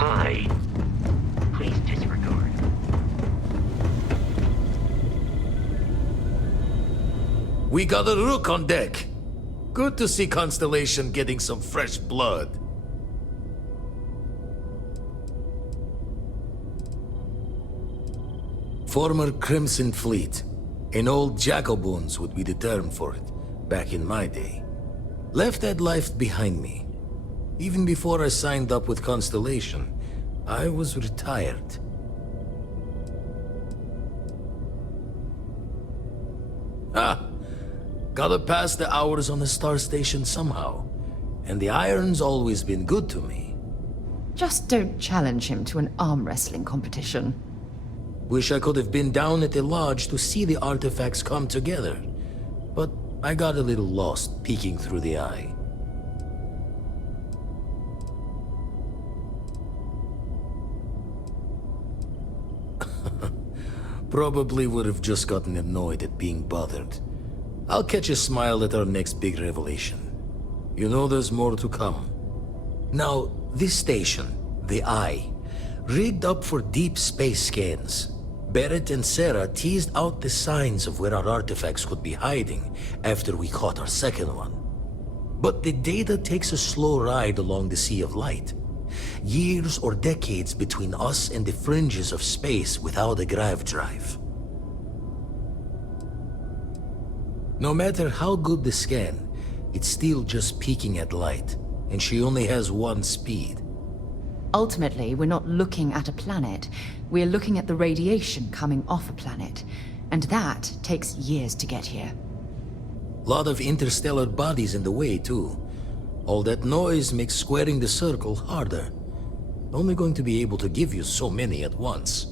Hi. Please disregard. We got a rook on deck. Good to see Constellation getting some fresh blood. Former Crimson Fleet. An old Jacoboons would be the term for it, back in my day. Left that life behind me. Even before I signed up with Constellation, I was retired. Ah! Gotta pass the hours on the star station somehow. And the iron's always been good to me. Just don't challenge him to an arm wrestling competition. Wish I could have been down at the lodge to see the artifacts come together. But I got a little lost peeking through the eye. Probably would have just gotten annoyed at being bothered. I'll catch a smile at our next big revelation. You know there's more to come. Now, this station, the Eye, rigged up for deep space scans. Barrett and Sarah teased out the signs of where our artifacts could be hiding after we caught our second one. But the data takes a slow ride along the Sea of Light. Years or decades between us and the fringes of space without a grav drive. No matter how good the scan, it's still just peeking at light, and she only has one speed. Ultimately, we're not looking at a planet. We're looking at the radiation coming off a planet. And that takes years to get here. Lot of interstellar bodies in the way, too. All that noise makes squaring the circle harder. Only going to be able to give you so many at once.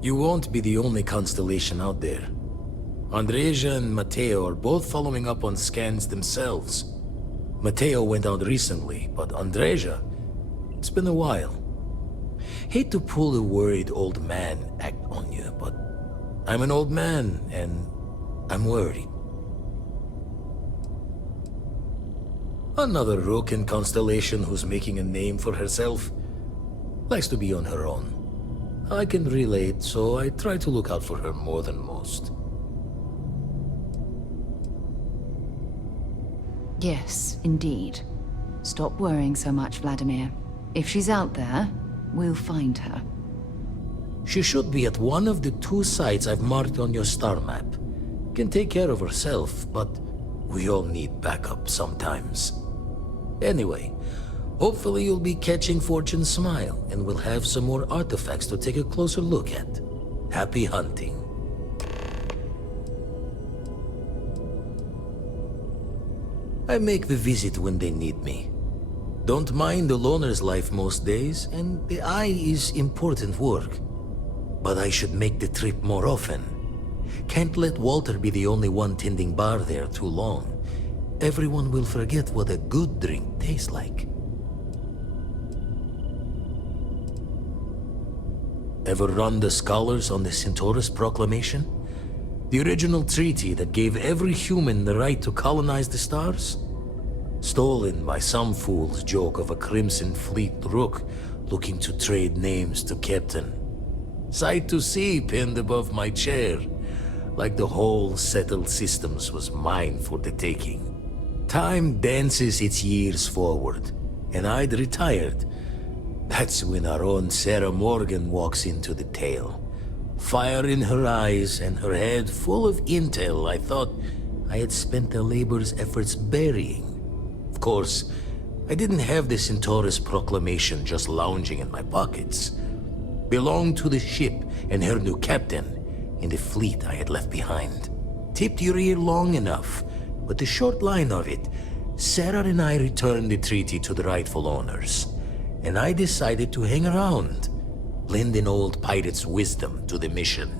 You won't be the only constellation out there. Andreja and Matteo are both following up on scans themselves. Matteo went out recently, but Andreja, it's been a while. Hate to pull a worried old man act on you, but I'm an old man, and I'm worried. Another rook in Constellation who's making a name for herself. Likes to be on her own. I can relate, so I try to look out for her more than most. Yes, indeed. Stop worrying so much, Vladimir. If she's out there, we'll find her. She should be at one of the 2 sites I've marked on your star map. Can take care of herself, but we all need backup sometimes. Anyway, hopefully you'll be catching Fortune's smile, and we'll have some more artifacts to take a closer look at. Happy hunting. I make the visit when they need me. Don't mind the loner's life most days, and the Eye is important work. But I should make the trip more often. Can't let Walter be the only one tending bar there too long. Everyone will forget what a good drink tastes like. Ever run the scholars on the Centaurus Proclamation? The original treaty that gave every human the right to colonize the stars? Stolen by some fool's joke of a Crimson Fleet rook looking to trade names to Captain. Sight to see pinned above my chair, like the whole settled systems was mine for the taking. Time dances its years forward, and I'd retired. That's when our own Sarah Morgan walks into the tale. Fire in her eyes and her head full of intel I thought I had spent the labor's efforts burying. Of course, I didn't have the Centaurus Proclamation just lounging in my pockets. Belonged to the ship and her new captain in the fleet I had left behind. Tipped your ear long enough, but the short line of it, Sarah and I returned the treaty to the rightful owners, and I decided to hang around. Lend an old pirate's wisdom to the mission.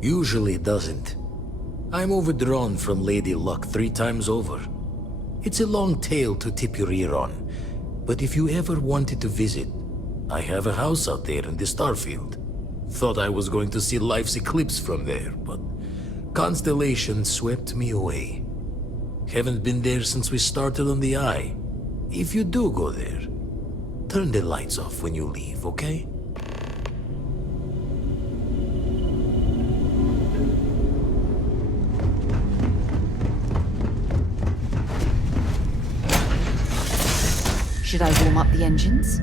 Usually it doesn't. I'm overdrawn from Lady Luck 3 times over. It's a long tale to tip your ear on, but if you ever wanted to visit, I have a house out there in the Starfield. Thought I was going to see life's eclipse from there, but Constellation swept me away. Haven't been there since we started on the Eye. If you do go there, turn the lights off when you leave, okay? Should I warm up the engines?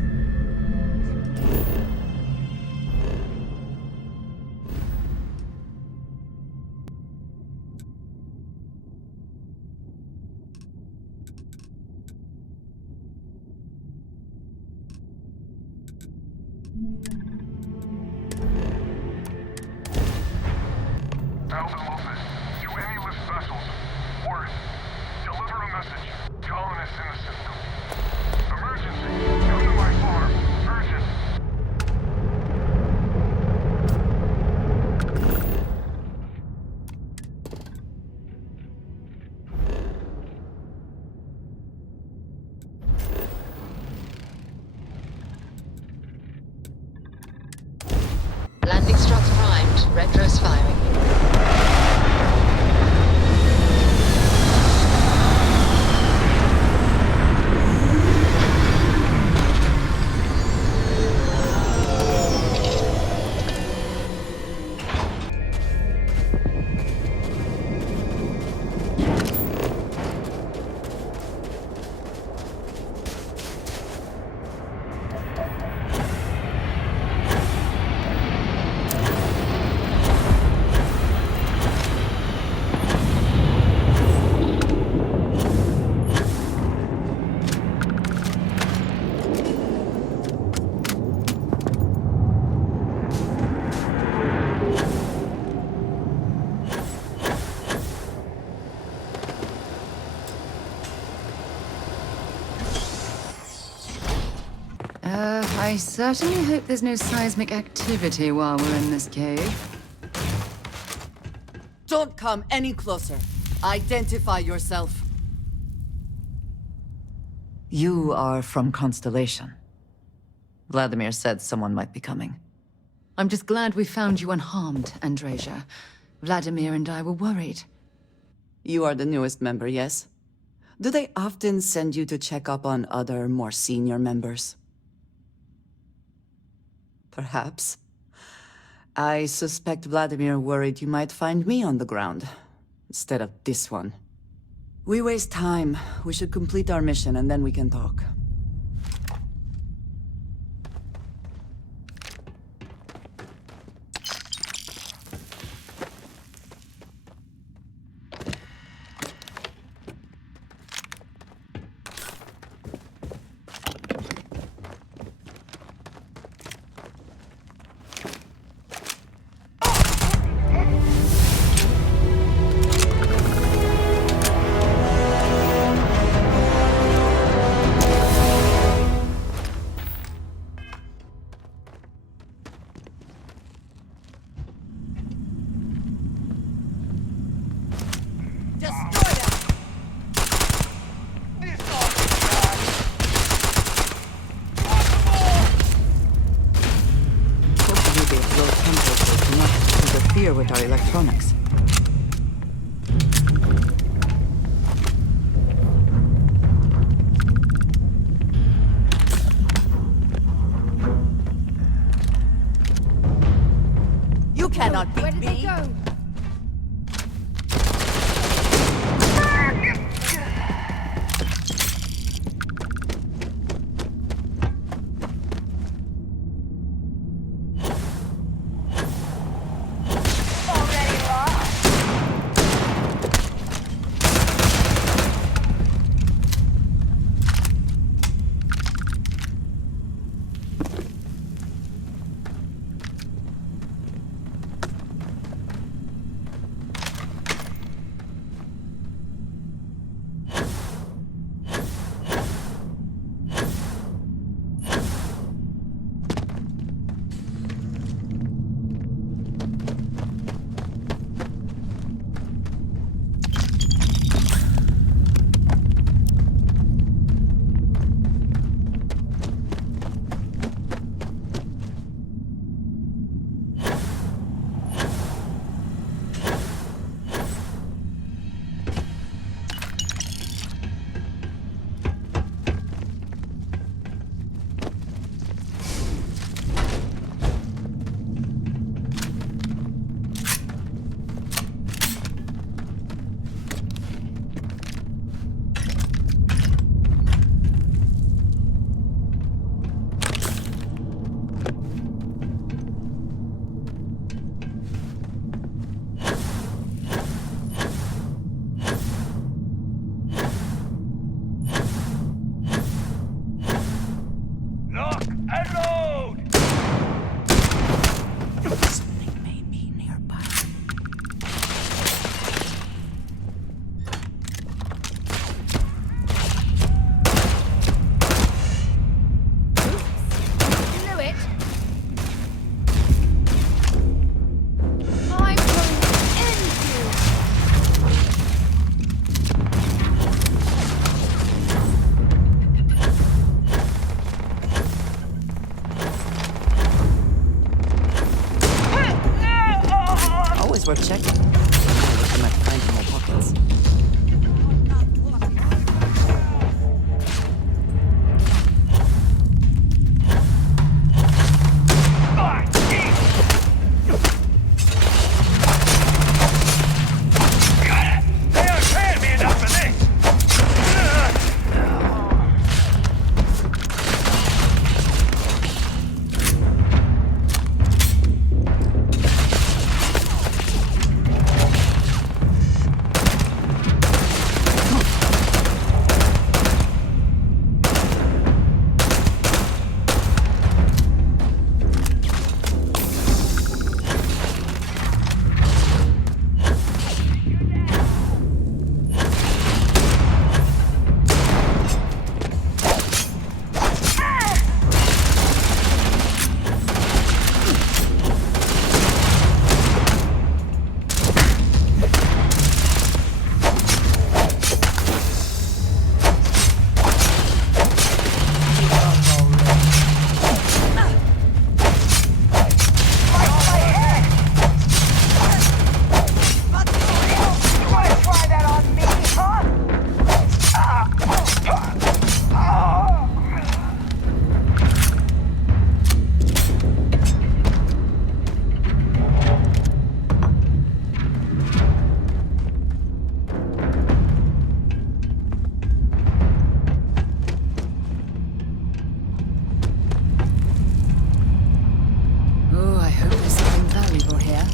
Alpha Office, to any lift vessels. Word. Deliver a message. Colonists in the system. Emergency! Come to my farm. Urgent! Landing struts primed. Retros firing. I certainly hope there's no seismic activity while we're in this cave. Don't come any closer. Identify yourself. You are from Constellation. Vladimir said someone might be coming. I'm just glad we found you unharmed, Andreja. Vladimir and I were worried. You are the newest member, yes? Do they often send you to check up on other, more senior members? Perhaps. I suspect Vladimir worried you might find me on the ground, instead of this one. We waste time. We should complete our mission and then we can talk. Interfere with our electronics. You cannot beat me! worth checking. You might find in my pockets. They aren't paying me enough for this! Oh, I hope there's something valuable here.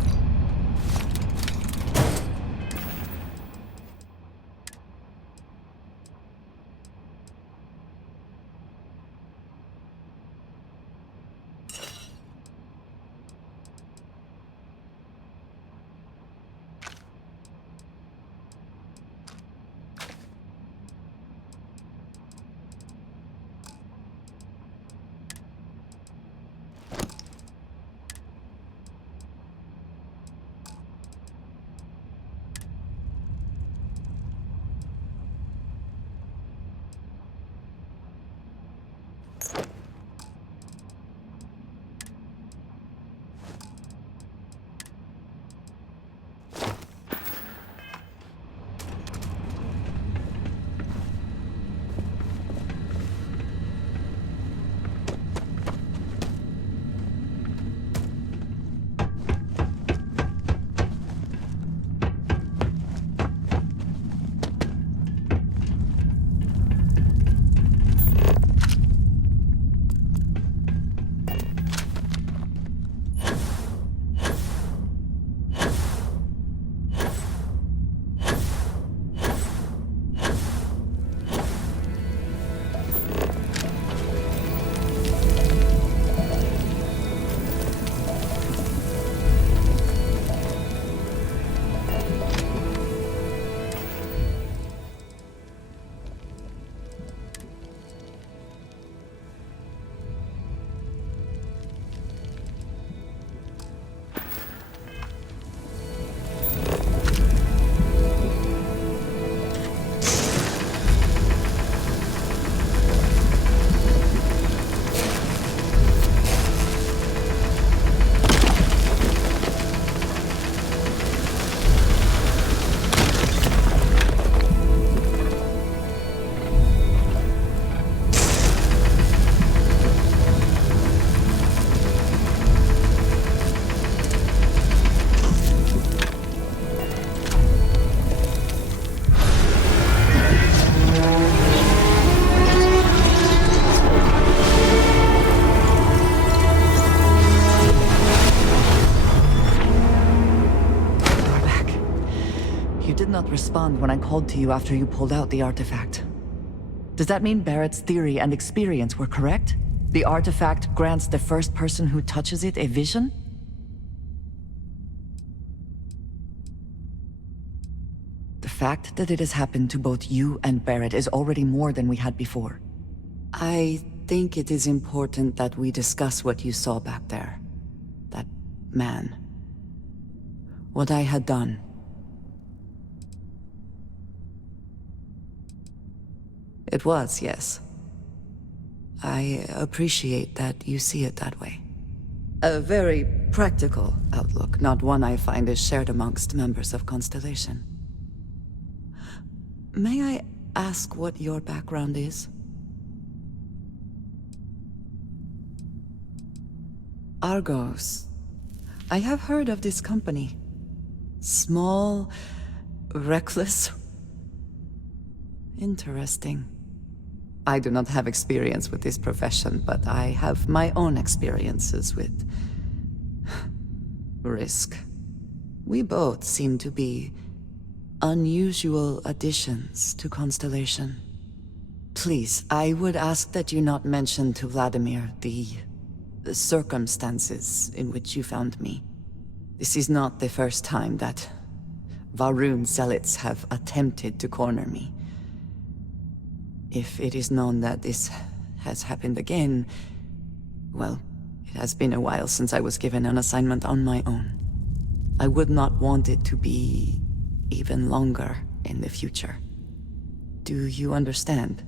not respond when I called to you after you pulled out the artifact. Does that mean Barrett's theory and experience were correct? The artifact grants the first person who touches it a vision? The fact that it has happened to both you and Barrett is already more than we had before. I think it is important that we discuss what you saw back there. That man. What I had done. It was, yes. I appreciate that you see it that way. A very practical outlook, not one I find is shared amongst members of Constellation. May I ask what your background is? Argos. I have heard of this company. Small, reckless. Interesting. I do not have experience with this profession, but I have my own experiences with risk. We both seem to be unusual additions to Constellation. Please, I would ask that you not mention to Vladimir the circumstances in which you found me. This is not the first time that Varun zealots have attempted to corner me. If it is known that this has happened again, well, it has been a while since I was given an assignment on my own. I would not want it to be even longer in the future. Do you understand?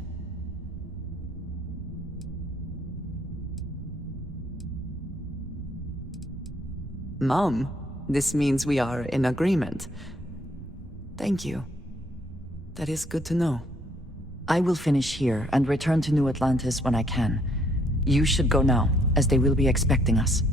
Mom, this means we are in agreement. Thank you. That is good to know. I will finish here and return to New Atlantis when I can. You should go now, as they will be expecting us.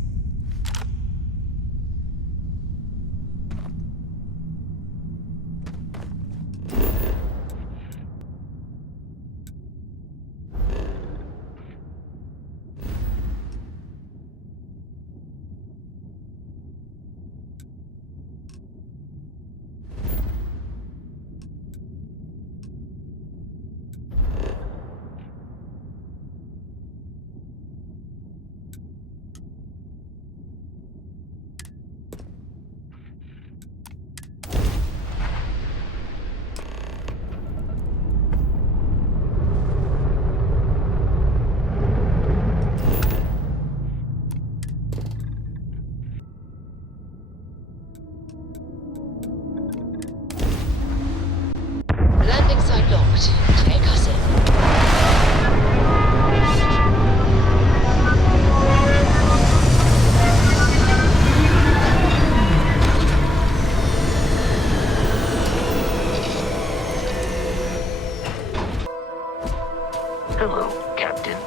Landing site locked. Take us in. Hello, Captain.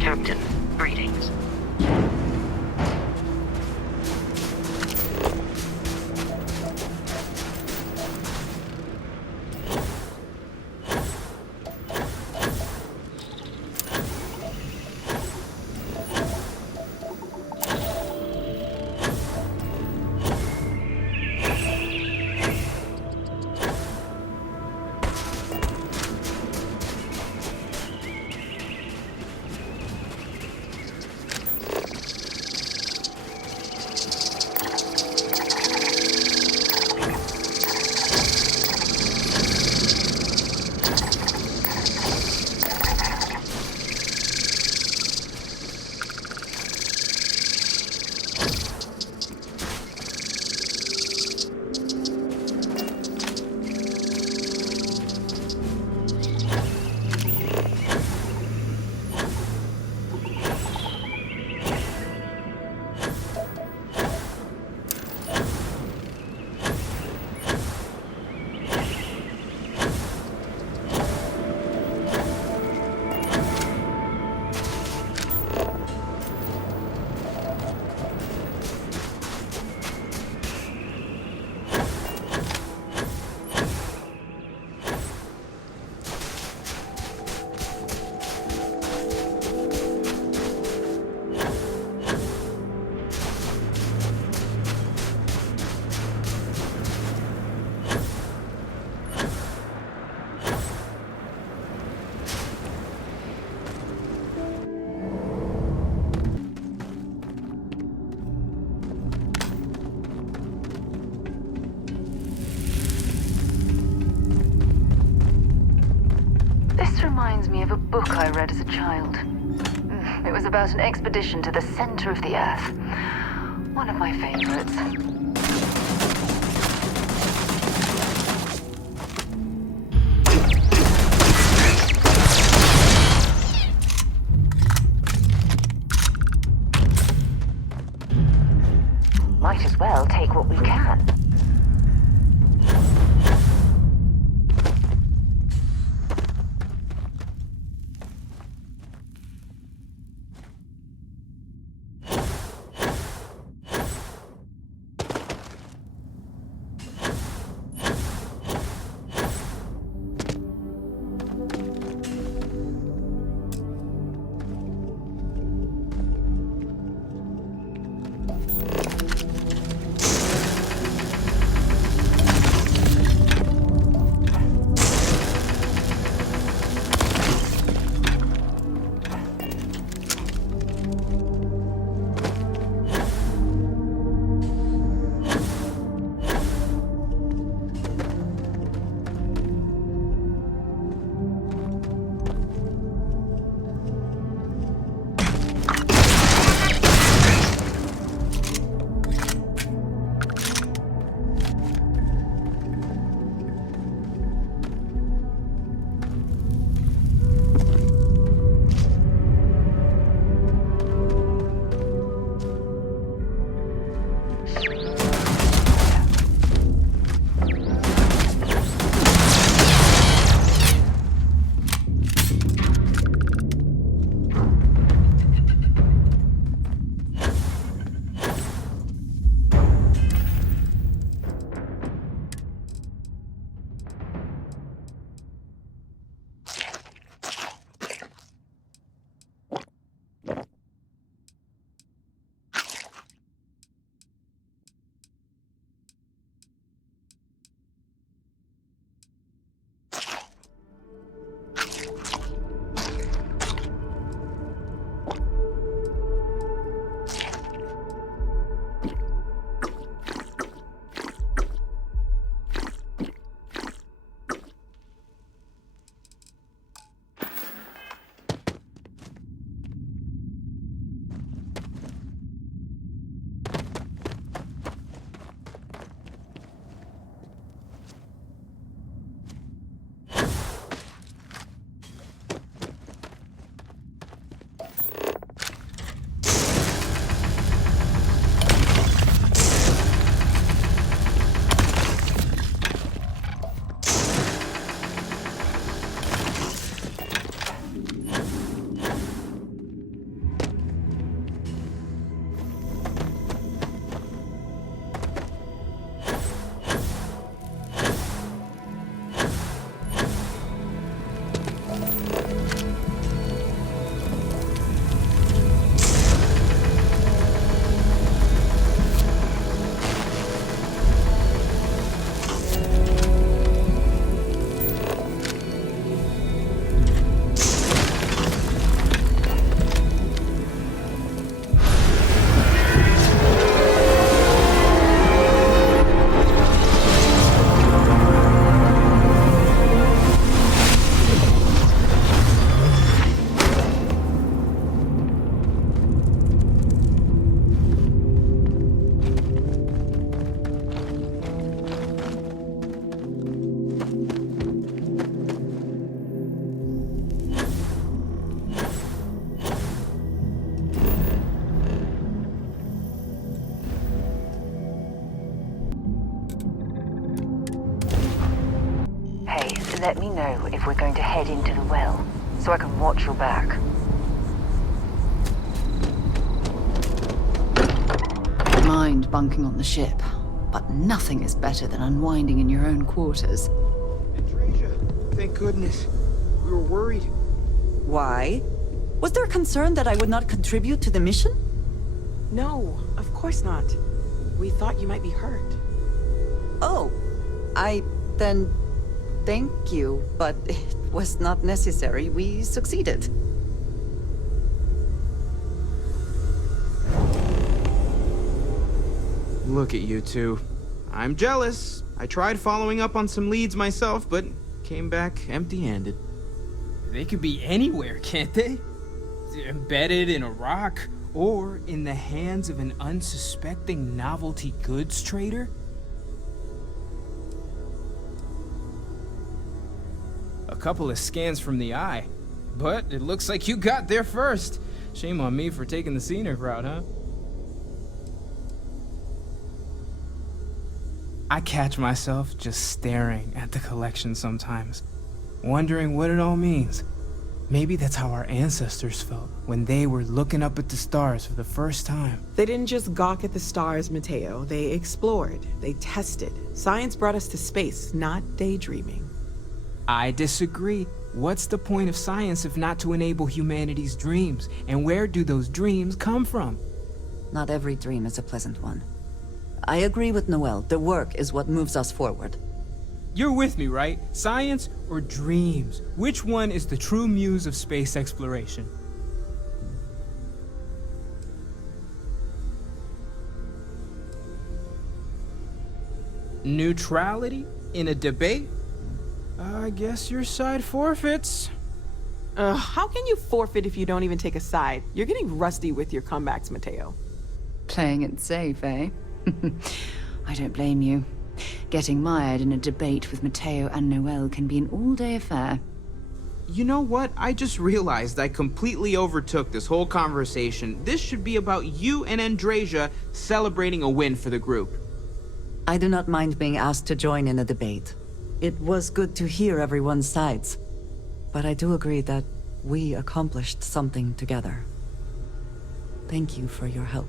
Captain, greetings. This reminds me of a book I read as a child. It was about an expedition to the center of the Earth. One of my favorites. Might as well take what we can. Let me know if we're going to head into the well, so I can watch your back. Mind bunking on the ship, but nothing is better than unwinding in your own quarters. Andreja, thank goodness. We were worried. Why? Was there a concern that I would not contribute to the mission? No, of course not. We thought you might be hurt. Oh, then thank you, but it was not necessary. We succeeded. Look at you two. I'm jealous. I tried following up on some leads myself, but came back empty-handed. They could be anywhere, can't they? Embedded in a rock, or in the hands of an unsuspecting novelty goods trader? A couple of scans from the eye, but it looks like you got there first. Shame on me for taking the scenic route, huh? I catch myself just staring at the collection sometimes, wondering what it all means. Maybe that's how our ancestors felt when they were looking up at the stars for the first time. They didn't just gawk at the stars, Mateo. They explored. They tested. Science brought us to space, not daydreaming. I disagree. What's the point of science if not to enable humanity's dreams? And where do those dreams come from? Not every dream is a pleasant one. I agree with Noel. The work is what moves us forward. You're with me, right? Science or dreams? Which one is the true muse of space exploration? Neutrality in a debate? I guess your side forfeits. How can you forfeit if you don't even take a side? You're getting rusty with your comebacks, Mateo. Playing it safe, eh? I don't blame you. Getting mired in a debate with Mateo and Noel can be an all-day affair. You know what? I just realized I completely overtook this whole conversation. This should be about you and Andreja celebrating a win for the group. I do not mind being asked to join in a debate. It was good to hear everyone's sides. But I do agree that we accomplished something together. Thank you for your help.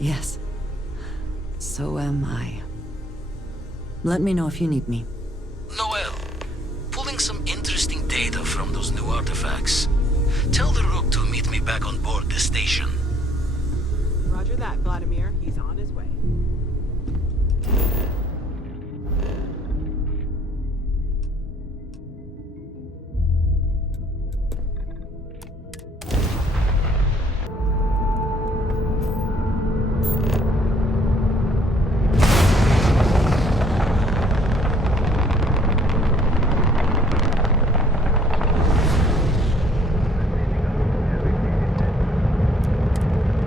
Yes. So am I. Let me know if you need me. Noel, pulling some interesting data from those new artifacts. Tell the Rook to meet me back on board the station. Roger that, Vladimir. He's on his way.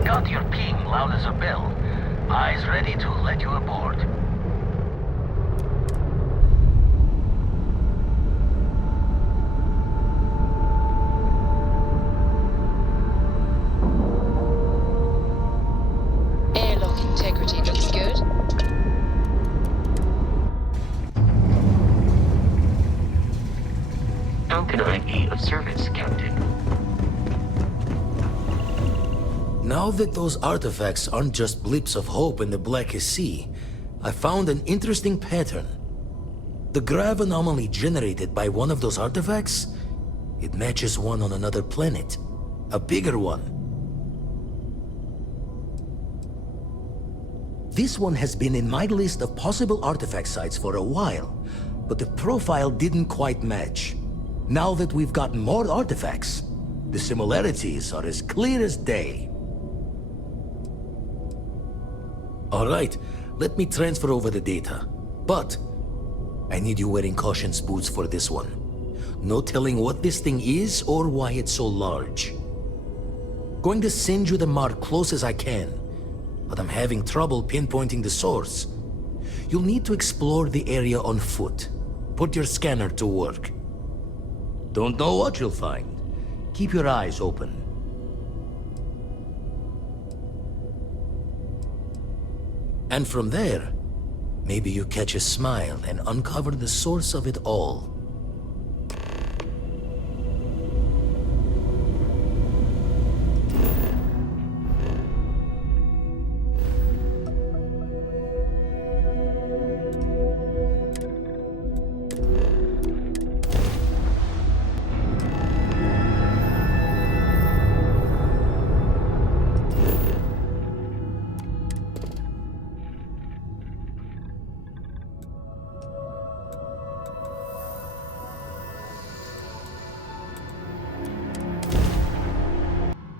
Got your ping loud as a bell. Eyes ready to let you aboard. Airlock integrity looks good. How can I be of service, Captain? Now that those artifacts aren't just blips of hope in the blackest sea, I found an interesting pattern. The grav anomaly generated by one of those artifacts, it matches one on another planet. A bigger one. This one has been in my list of possible artifact sites for a while, but the profile didn't quite match. Now that we've gotten more artifacts, the similarities are as clear as day. Alright, let me transfer over the data. But I need you wearing caution's boots for this one. No telling what this thing is or why it's so large. Going to send you the mark close as I can, but I'm having trouble pinpointing the source. You'll need to explore the area on foot. Put your scanner to work. Don't know what you'll find. Keep your eyes open. And from there, maybe you catch a smile and uncover the source of it all.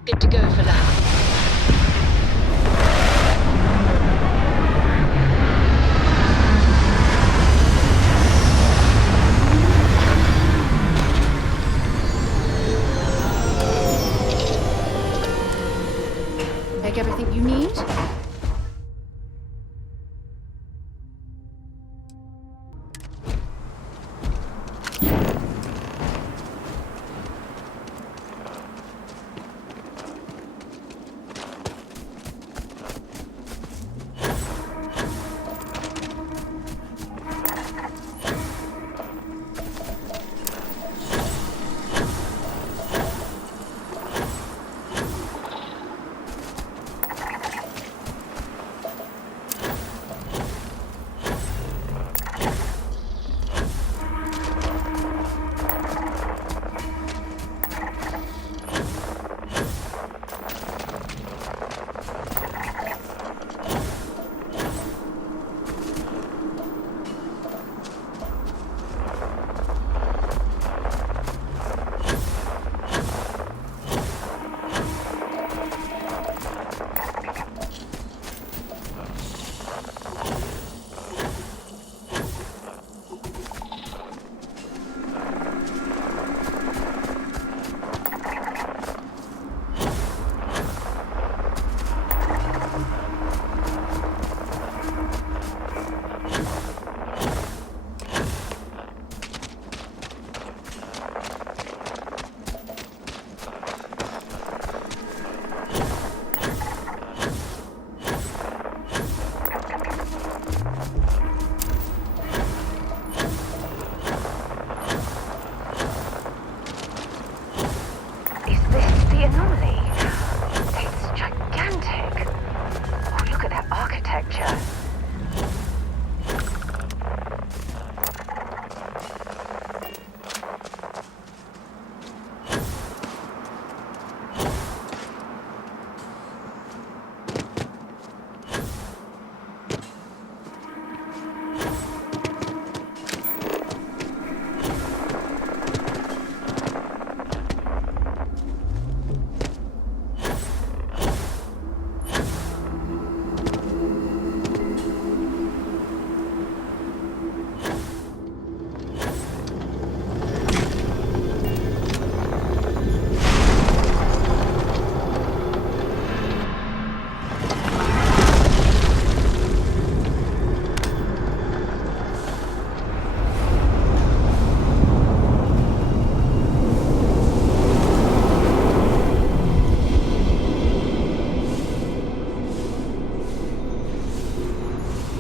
Good to go for that. take everything you need?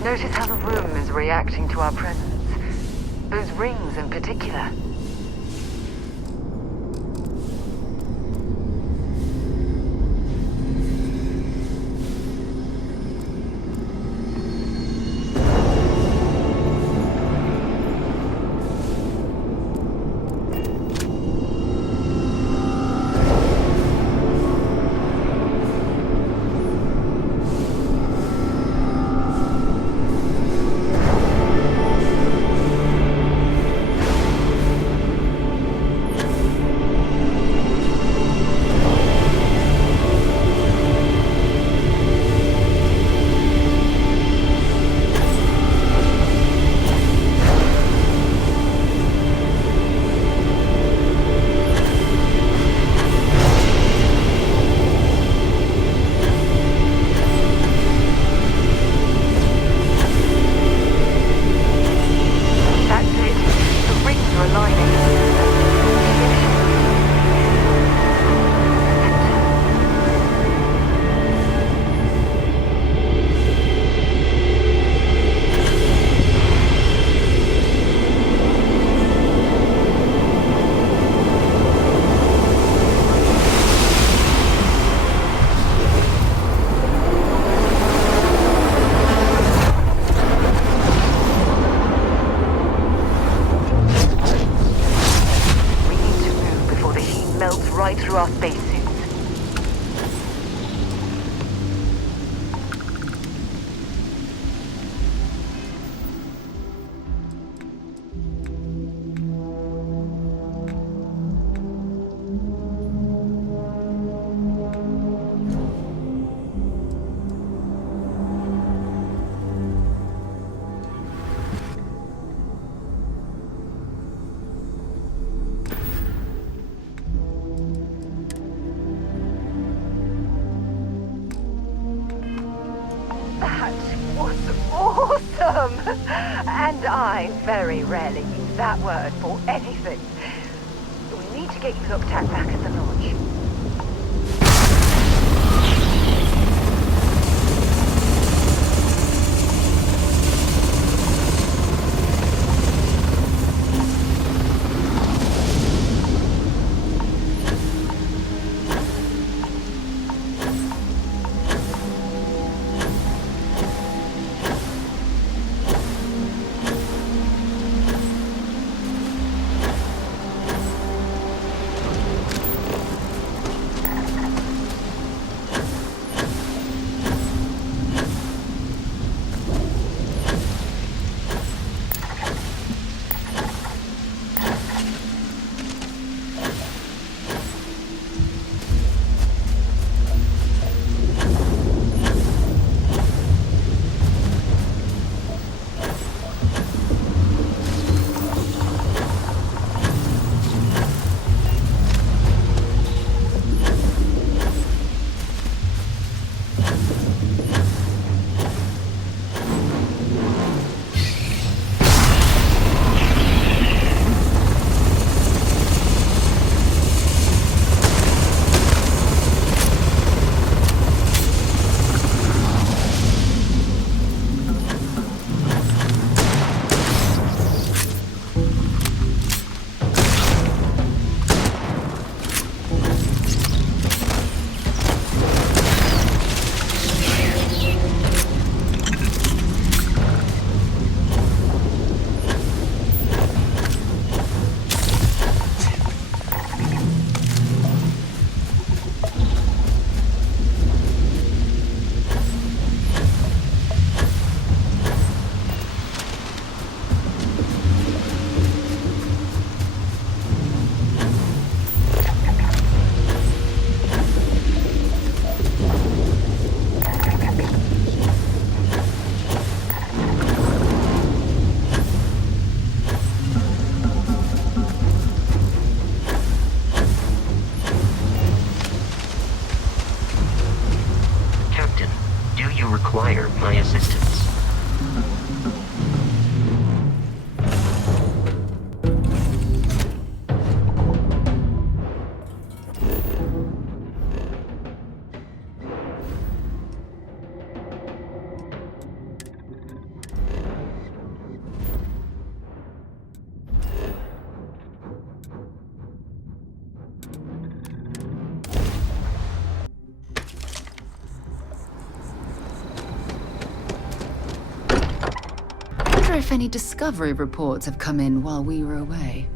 Notice how the room is reacting to our presence. Those rings in particular. Right through our spacesuits. And I very rarely use that word for anything. We need to get you looked at back at the lodge. require my assistance. I wonder if any discovery reports have come in while we were away.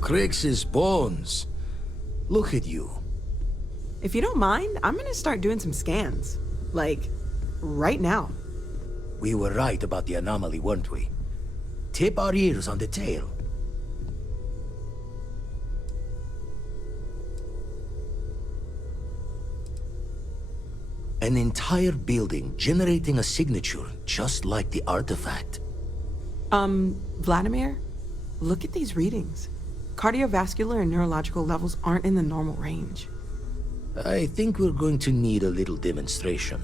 Crix's bones. Look at you. If you don't mind, I'm gonna start doing some scans. Like, right now. We were right about the anomaly, weren't we? Tip our ears on the tail. An entire building generating a signature just like the artifact. Vladimir, look at these readings. Cardiovascular and neurological levels aren't in the normal range. I think we're going to need a little demonstration.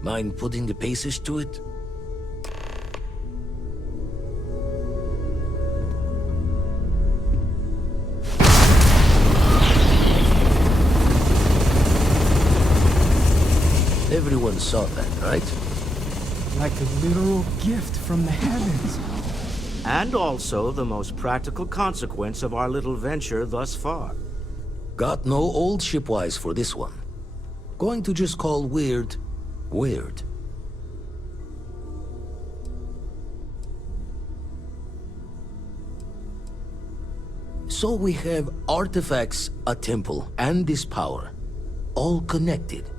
Mind putting the paces to it? Everyone saw that, right? Like a literal gift from the heavens. And also the most practical consequence of our little venture thus far. Got no old shipwise for this one. Going to just call weird, weird. So we have artifacts, a temple, and this power. All connected.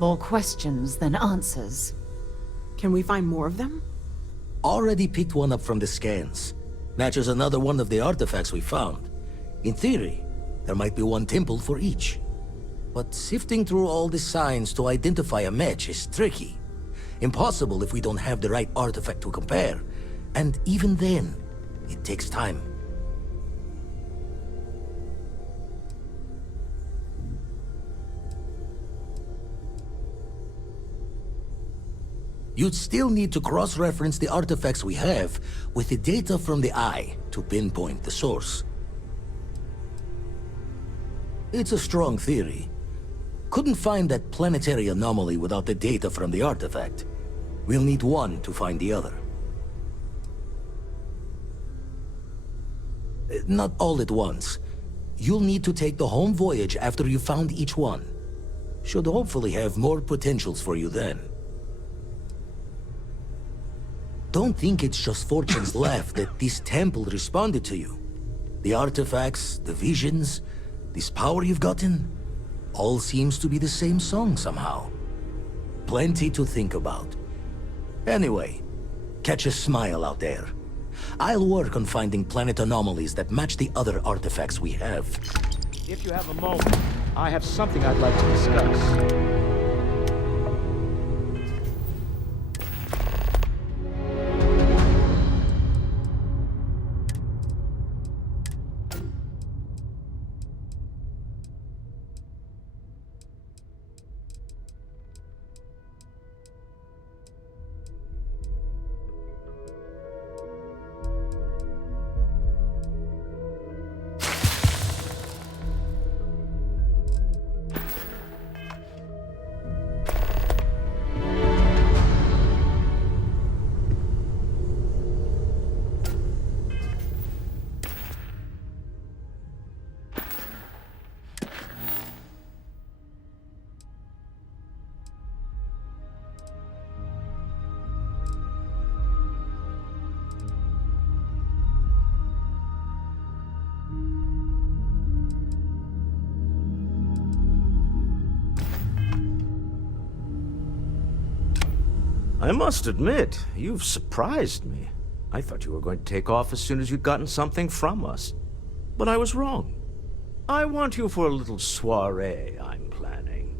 More questions than answers. Can we find more of them? Already picked one up from the scans. Matches another one of the artifacts we found. In theory, there might be one temple for each. But sifting through all the signs to identify a match is tricky. Impossible if we don't have the right artifact to compare. And even then, it takes time. You'd still need to cross-reference the artifacts we have with the data from the Eye to pinpoint the source. It's a strong theory. Couldn't find that planetary anomaly without the data from the artifact. We'll need one to find the other. Not all at once. You'll need to take the home voyage after you've found each one. Should hopefully have more potentials for you then. Don't think it's just Fortune's laugh that this temple responded to you. The artifacts, the visions, this power you've gotten, all seems to be the same song somehow. Plenty to think about. Anyway, catch a smile out there. I'll work on finding planet anomalies that match the other artifacts we have. If you have a moment, I have something I'd like to discuss. I must admit, you've surprised me. I thought you were going to take off as soon as you'd gotten something from us. But I was wrong. I want you for a little soiree I'm planning.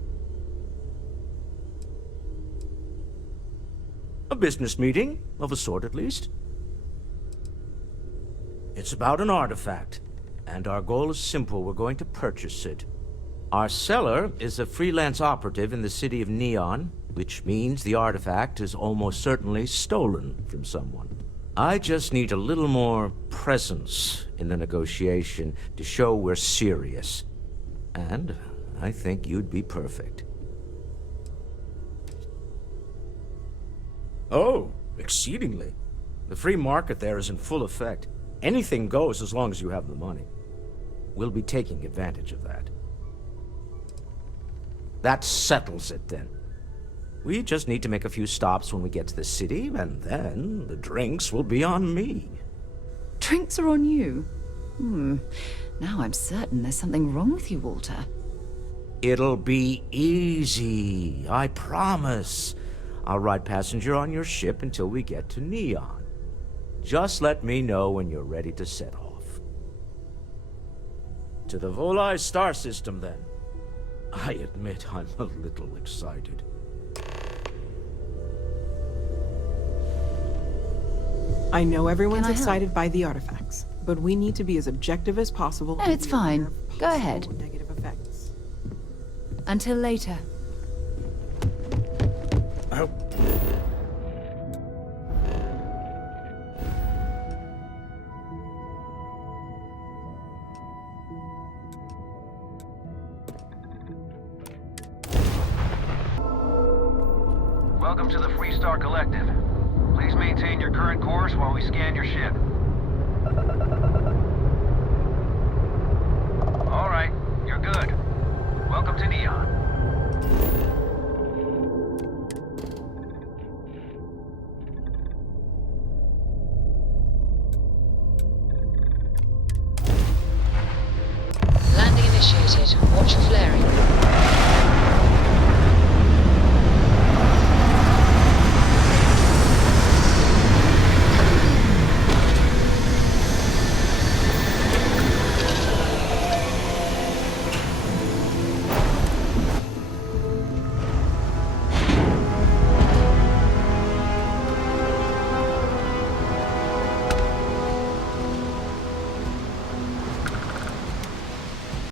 A business meeting, of a sort at least. It's about an artifact, and our goal is simple. We're going to purchase it. Our seller is a freelance operative in the city of Neon, which means the artifact is almost certainly stolen from someone. I just need a little more presence in the negotiation to show we're serious. And I think you'd be perfect. Oh, exceedingly. The free market there is in full effect. Anything goes as long as you have the money. We'll be taking advantage of that. That settles it then. We just need to make a few stops when we get to the city, and then the drinks will be on me. Drinks are on you? Now I'm certain there's something wrong with you, Walter. It'll be easy, I promise. I'll ride passenger on your ship until we get to Neon. Just let me know when you're ready to set off. To the Volai star system, then. I admit I'm a little excited. I know everyone's excited by the artifacts, but we need to be as objective as possible. No, it's fine. Go ahead. Negative effects. Until later. Oh. Welcome to the Freestar Collective. Please maintain your current course while we scan your ship. All right, you're good. Welcome to Neon. Landing initiated. Watch for flaring.